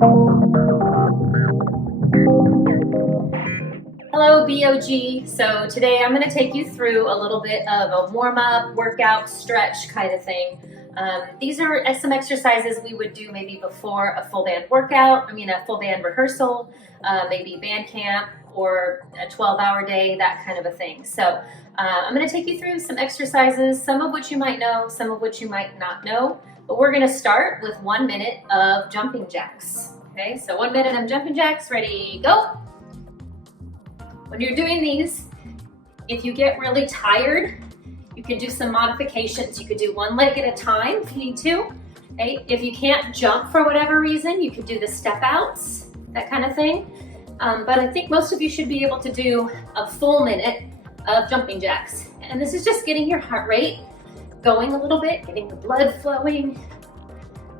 Hello BOG, so today I'm going to take you through a little bit of a warm-up, workout, stretch kind of thing. These are some exercises we would do maybe before a full band workout, a full band rehearsal, maybe band camp or a 12-hour day, that kind of a thing. So I'm going to take you through some exercises, some of which you might know, some of which you might not know, but we're going to start with 1 minute of jumping jacks. Okay, so 1 minute of jumping jacks, ready, go! When you're doing these, if you get really tired, you can do some modifications. You could do one leg at a time if you need to. Okay? If you can't jump for whatever reason, you could do the step outs, that kind of thing. But I think most of you should be able to do a full minute of jumping jacks. And this is just getting your heart rate going a little bit, getting the blood flowing,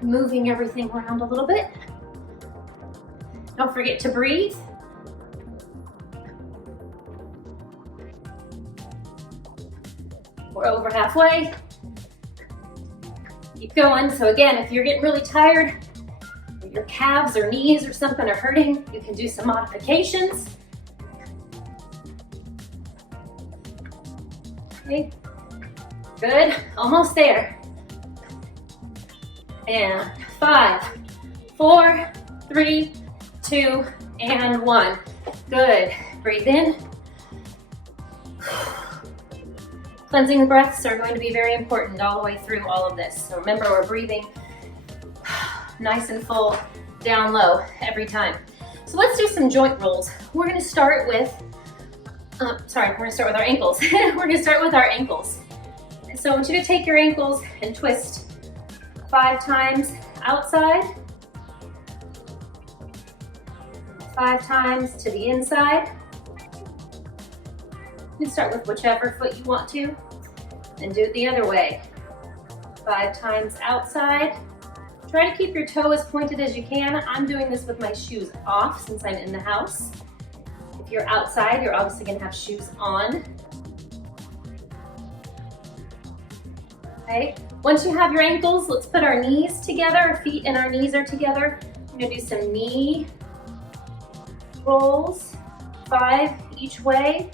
moving everything around a little bit. Don't forget to breathe. We're over halfway. Keep going. So again, if you're getting really tired, your calves or knees or something are hurting, you can do some modifications. Okay, good, almost there. And 5, 4, 3, 2, and 1. Good, breathe in. Cleansing breaths are going to be very important all the way through all of this. So remember, we're breathing nice and full, down low every time. So let's do some joint rolls. We're going to start with, we're going to start with our ankles. We're going to start with our ankles. So I want you to take your ankles and twist 5 times outside, 5 times to the inside. You can start with whichever foot you want to, and do it the other way. 5 times outside. Try to keep your toe as pointed as you can. I'm doing this with my shoes off since I'm in the house. If you're outside, you're obviously going to have shoes on. Okay, once you have your ankles, let's put our knees together. Our feet and our knees are together. I'm going to do some knee rolls, 5 each way.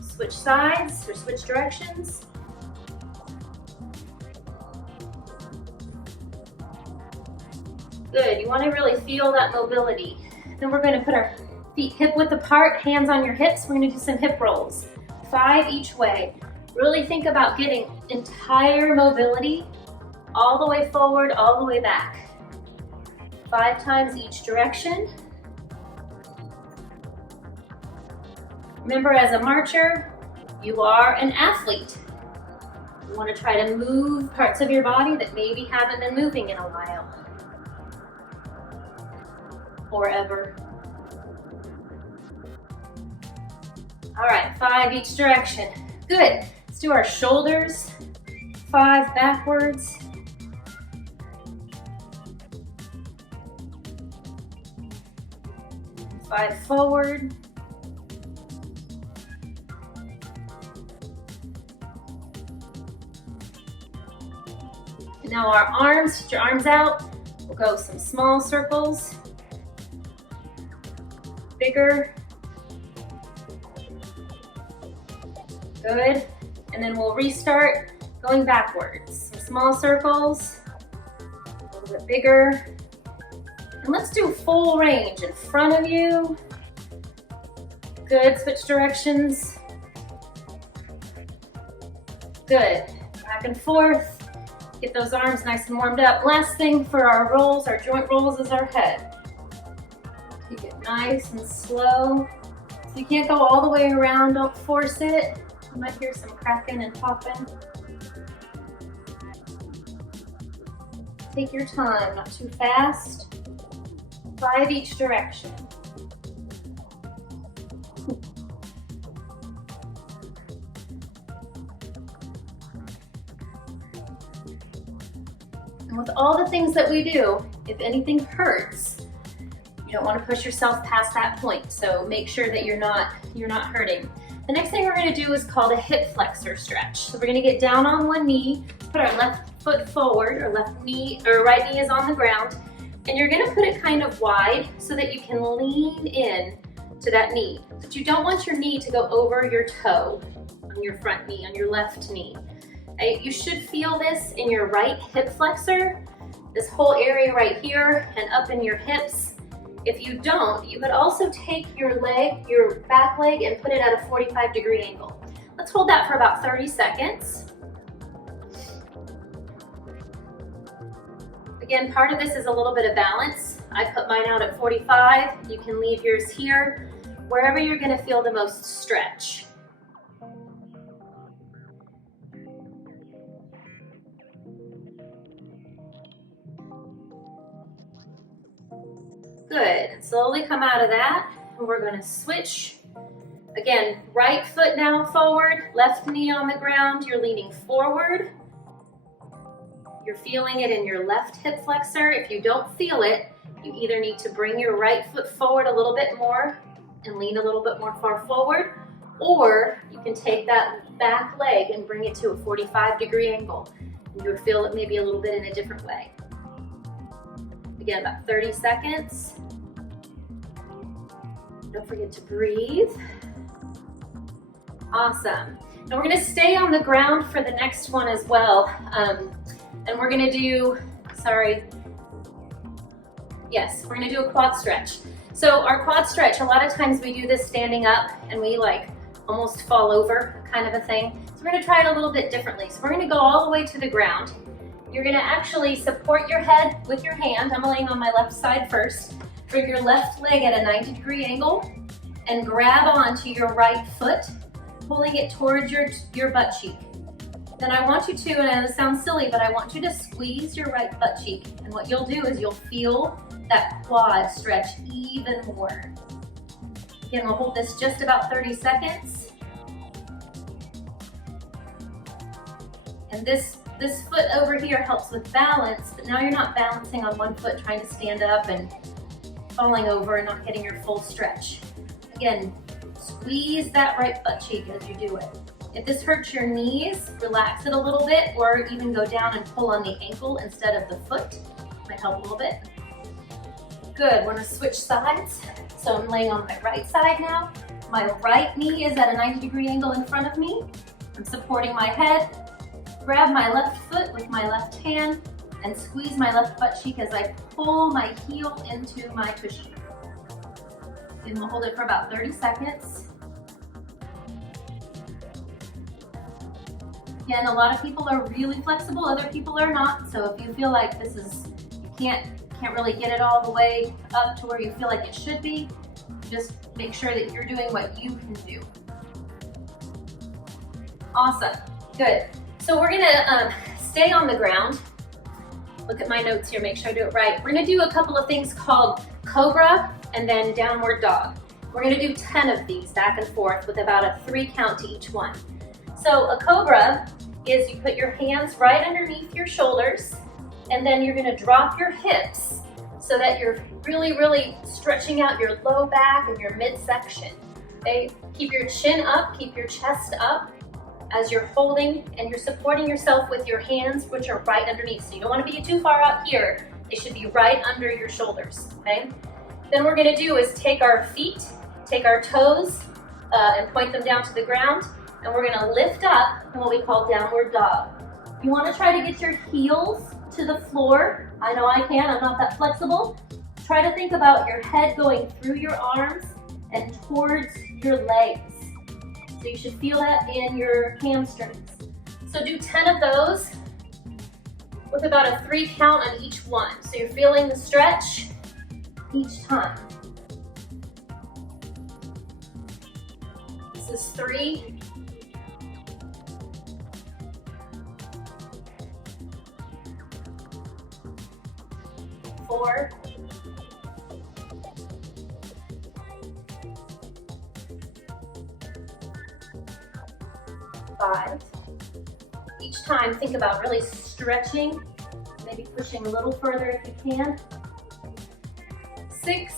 Switch sides or switch directions. Good, you want to really feel that mobility. Then we're going to put our feet hip width apart, hands on your hips. We're going to do some hip rolls, 5 each way. Really think about getting entire mobility all the way forward, all the way back. 5 times each direction. Remember, as a marcher, you are an athlete. You want to try to move parts of your body that maybe haven't been moving in a while. Or ever. All right, 5 each direction. Good. Let's do our shoulders. 5 backwards. 5 forward. Now our arms, put your arms out. We'll go some small circles, bigger, good. And then we'll restart going backwards. Some small circles, a little bit bigger. And let's do full range in front of you. Good, switch directions. Good, back and forth. Get those arms nice and warmed up. Last thing for our rolls, our joint rolls, is our head. Take it nice and slow. If you can't go all the way around, don't force it. You might hear some cracking and popping. Take your time, not too fast. 5 each direction. And with all the things that we do, if anything hurts, you don't want to push yourself past that point. So make sure that you're not hurting. The next thing we're going to do is called a hip flexor stretch. So we're going to get down on one knee, put our left foot forward, or left knee, or right knee is on the ground, and you're gonna put it kind of wide so that you can lean in to that knee. But you don't want your knee to go over your toe on your front knee, on your left knee. Okay? You should feel this in your right hip flexor, this whole area right here, and up in your hips. If you don't, you could also take your leg, your back leg, and put it at a 45-degree angle. Let's hold that for about 30 seconds. Again, part of this is a little bit of balance. I put mine out at 45. You can leave yours here, wherever you're gonna feel the most stretch. Good, and slowly come out of that, and we're gonna switch. Again, right foot now forward, left knee on the ground, you're leaning forward. You're feeling it in your left hip flexor. If you don't feel it, you either need to bring your right foot forward a little bit more and lean a little bit more far forward, or you can take that back leg and bring it to a 45-degree angle. And you would feel it maybe a little bit in a different way. Again, about 30 seconds. Don't forget to breathe. Awesome. Now we're gonna stay on the ground for the next one as well. And we're gonna do, we're gonna do a quad stretch. So our quad stretch, a lot of times we do this standing up and we like almost fall over kind of a thing. So we're gonna try it a little bit differently. So we're gonna go all the way to the ground. You're gonna actually support your head with your hand. I'm laying on my left side first. Bring your left leg at a 90-degree angle and grab onto your right foot, pulling it towards your butt cheek. Then I want you to, and it sounds silly, but I want you to squeeze your right butt cheek. And what you'll do is you'll feel that quad stretch even more. Again, we'll hold this just about 30 seconds. And this foot over here helps with balance, but now you're not balancing on one foot trying to stand up and falling over and not getting your full stretch. Again, squeeze that right butt cheek as you do it. If this hurts your knees, relax it a little bit, or even go down and pull on the ankle instead of the foot. Might help a little bit. Good, we're gonna switch sides. So I'm laying on my right side now. My right knee is at a 90-degree angle in front of me. I'm supporting my head. Grab my left foot with my left hand and squeeze my left butt cheek as I pull my heel into my cushion. And we'll hold it for about 30 seconds. Again, a lot of people are really flexible, other people are not. So if you feel like this is, you can't really get it all the way up to where you feel like it should be, just make sure that you're doing what you can do. Awesome, good. So we're gonna stay on the ground. Look at my notes here, make sure I do it right. We're gonna do a couple of things called cobra and then downward dog. We're gonna do 10 of these back and forth with about a 3 count to each one. So a cobra is you put your hands right underneath your shoulders, and then you're gonna drop your hips so that you're really, really stretching out your low back and your midsection. Okay? Keep your chin up, keep your chest up as you're holding, and you're supporting yourself with your hands, which are right underneath. So you don't wanna be too far out here. They should be right under your shoulders, okay? Then what we're gonna do is take our feet, take our toes, and point them down to the ground, and we're gonna lift up in what we call downward dog. You wanna try to get your heels to the floor. I know I can, I'm not that flexible. Try to think about your head going through your arms and towards your legs. So you should feel that in your hamstrings. So do 10 of those with about a 3 count on each one. So you're feeling the stretch each time. This is 3. 4. 5. Each time, think about really stretching, maybe pushing a little further if you can. 6.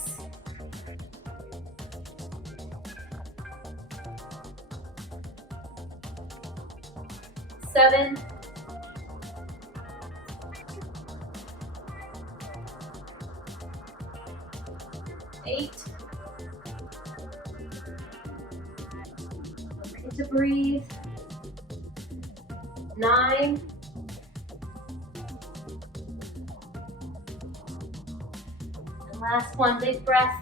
7. 8. Okay to breathe. 9. And last one, big breath.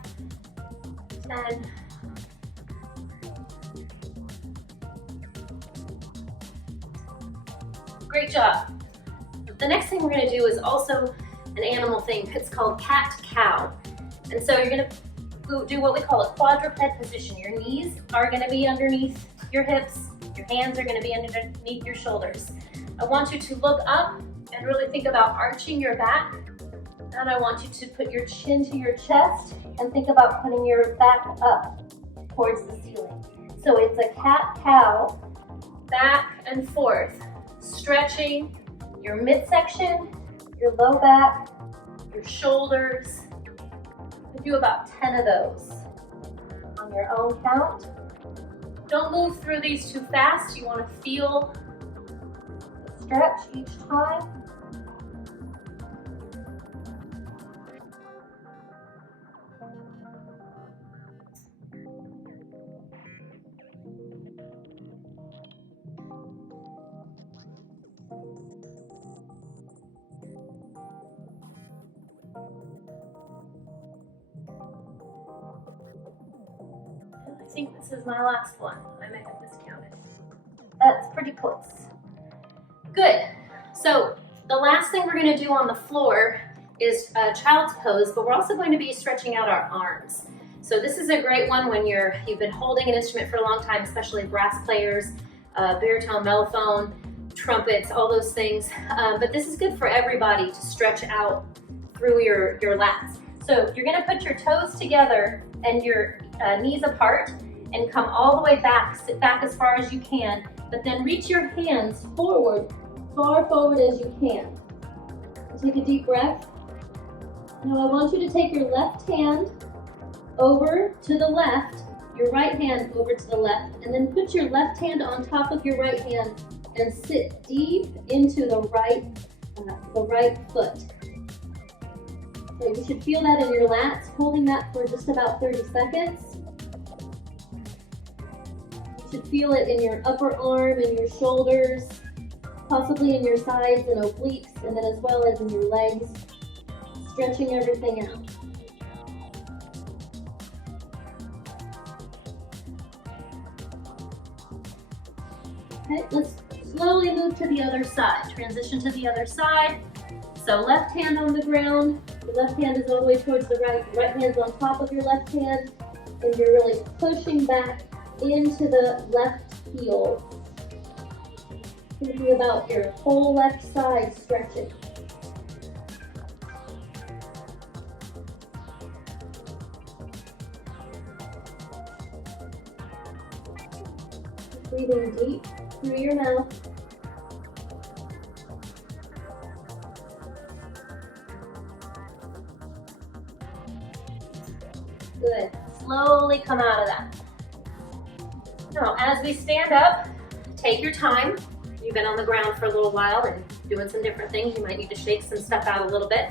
10. Great job. The next thing we're going to do is also an animal thing. It's called cat-cow. And so you're going to do what we call a quadruped position. Your knees are going to be underneath your hips. Your hands are going to be underneath your shoulders. I want you to look up and really think about arching your back. And I want you to put your chin to your chest and think about putting your back up towards the ceiling. So it's a cat-cow, back and forth, stretching your midsection, your low back, your shoulders. You do about 10 of those on your own count. Don't move through these too fast. You want to feel the stretch each time. I think this is my last one. I might have miscounted. That's pretty close. Good. So the last thing we're going to do on the floor is child's pose, but we're also going to be stretching out our arms. So this is a great one when you've been holding an instrument for a long time, especially brass players, baritone, mellophone, trumpets, all those things. But this is good for everybody to stretch out through your lats. So you're going to put your toes together and your knees apart and come all the way back. Sit back as far as you can, but then reach your hands forward, far forward as you can. Take a deep breath. Now I want you to take your left hand over to the left, your right hand over to the left, and then put your left hand on top of your right hand and sit deep into the right foot. So you should feel that in your lats, holding that for just about 30 seconds. You should feel it in your upper arm and your shoulders, possibly in your sides and obliques, and then as well as in your legs, stretching everything out. Okay, let's slowly move to the other side. Transition to the other side. So left hand on the ground, the left hand is all the way towards the right, right hand's on top of your left hand, and you're really pushing back into the left heel. Thinking about your whole left side stretching. Breathing deep through your mouth. Good. Slowly come out of that. Now, as we stand up, take your time. You've been on the ground for a little while and doing some different things. You might need to shake some stuff out a little bit.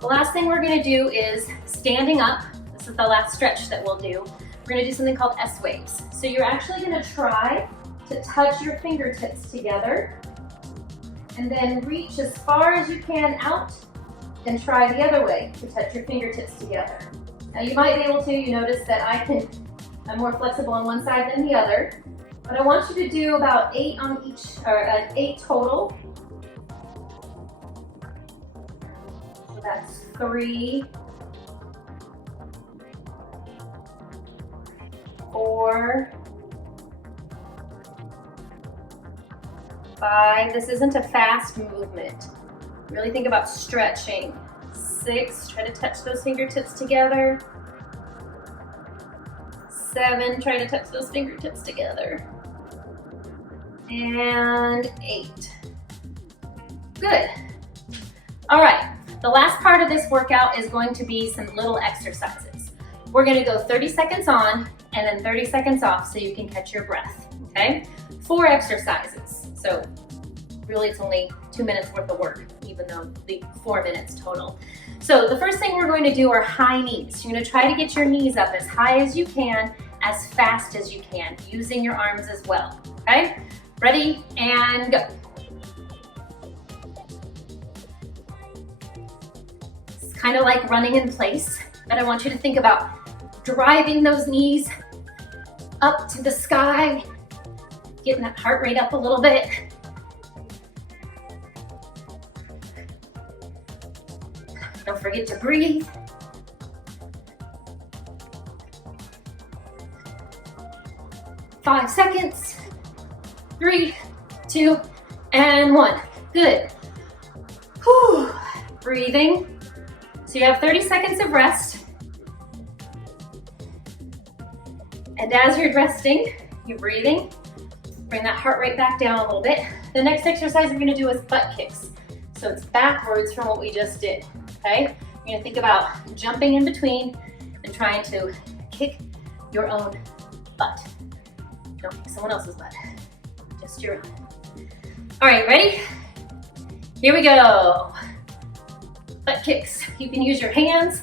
The last thing we're going to do is standing up. This is the last stretch that we'll do. We're going to do something called S-waves. So you're actually going to try to touch your fingertips together and then reach as far as you can out and try the other way to touch your fingertips together. Now you might be able to, you notice that I'm more flexible on one side than the other, but I want you to do about 8 on each, or 8 total. So that's 3, 4, 5. This isn't a fast movement. Really think about stretching. 6, try to touch those fingertips together. 7, try to touch those fingertips together. And 8. Good. All right, the last part of this workout is going to be some little exercises. We're gonna go 30 seconds on and then 30 seconds off so you can catch your breath, okay? 4 exercises, so really it's only 2 minutes worth of work, even though the 4 minutes total. So the first thing we're going to do are high knees. You're going to try to get your knees up as high as you can, as fast as you can, using your arms as well, okay? Ready, and go. It's kind of like running in place, but I want you to think about driving those knees up to the sky, getting that heart rate up a little bit. Don't forget to breathe. Five seconds. 3, 2, and 1. Good. Whew. Breathing. So you have 30 seconds of rest. And as you're resting, you're breathing. Bring that heart rate back down a little bit. The next exercise we're gonna do is butt kicks. So it's backwards from what we just did, okay? You're gonna think about jumping in between and trying to kick your own butt. Don't kick someone else's butt, just your own. All right, ready? Here we go. Butt kicks. You can use your hands.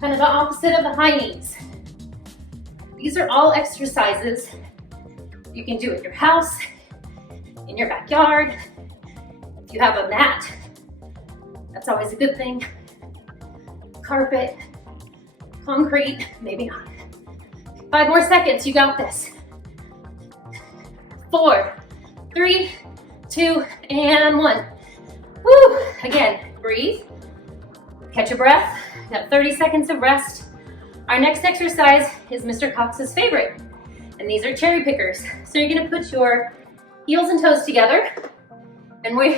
Kind of the opposite of the high knees. These are all exercises you can do at your house, in your backyard. If you have a mat, that's always a good thing. Carpet, concrete, maybe not. 5 more seconds, you got this. 4, 3, 2, and 1. Woo! Again, breathe. Catch a breath. You got 30 seconds of rest. Our next exercise is Mr. Cox's favorite, and these are cherry pickers. So you're gonna put your heels and toes together, and we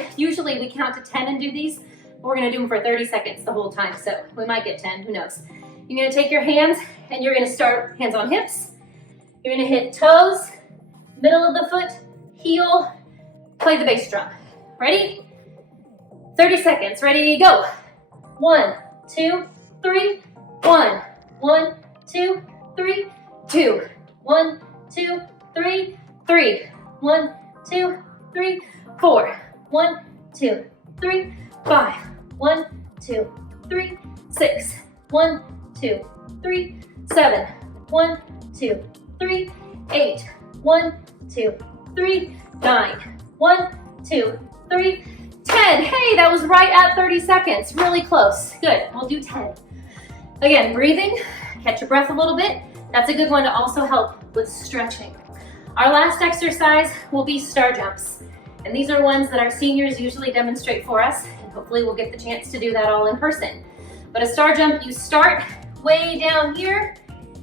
count to 10 and do these, but we're gonna do them for 30 seconds the whole time, so we might get 10, who knows. You're gonna take your hands, and you're gonna start hands on hips. You're gonna hit toes, middle of the foot, heel, play the bass drum. Ready? 30 seconds, ready, go. 1, 2, 3, 1. 1, 2, 3, 2. 1, 2, 3, 3. 1, 2, 3, 4. 1, 2, 3, 5. 1, 2, 3, 6. 1, 2, 3, 7. 1, 2, 3, 8. 1, 2, 3, 9. 1, 2, 3, 10. Hey, that was right at 30 seconds. Really close. Good. We'll do 10. Again, breathing. Catch your breath a little bit. That's a good one to also help with stretching. Our last exercise will be star jumps. And these are ones that our seniors usually demonstrate for us. And hopefully we'll get the chance to do that all in person. But a star jump, you start way down here,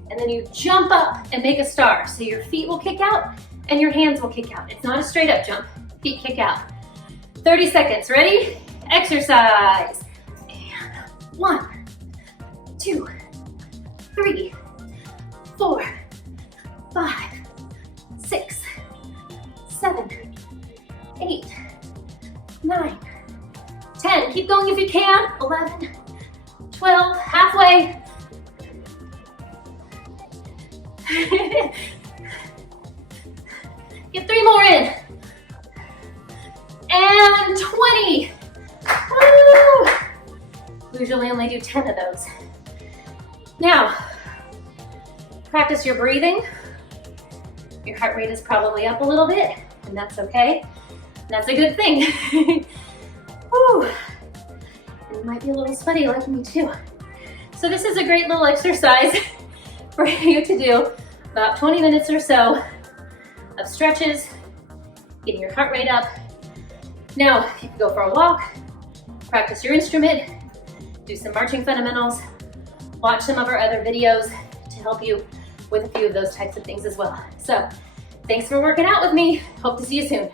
and then you jump up and make a star. So your feet will kick out and your hands will kick out. It's not a straight up jump. Feet kick out. 30 seconds. Ready? Exercise. And 1, 2, 3, 4, 5, 6, 7, 8, 9, 10. Keep going if you can. 11, 12, halfway. Get 3 more in. And 20. Woo! We usually only do 10 of those. Now, practice your breathing. Your heart rate is probably up a little bit, and that's okay. That's a good thing. Whew. You might be a little sweaty like me too. So this is a great little exercise for you to do about 20 minutes or so of stretches, getting your heart rate up. Now, you can go for a walk, practice your instrument, do some marching fundamentals, watch some of our other videos to help you with a few of those types of things as well. So, thanks for working out with me. Hope to see you soon.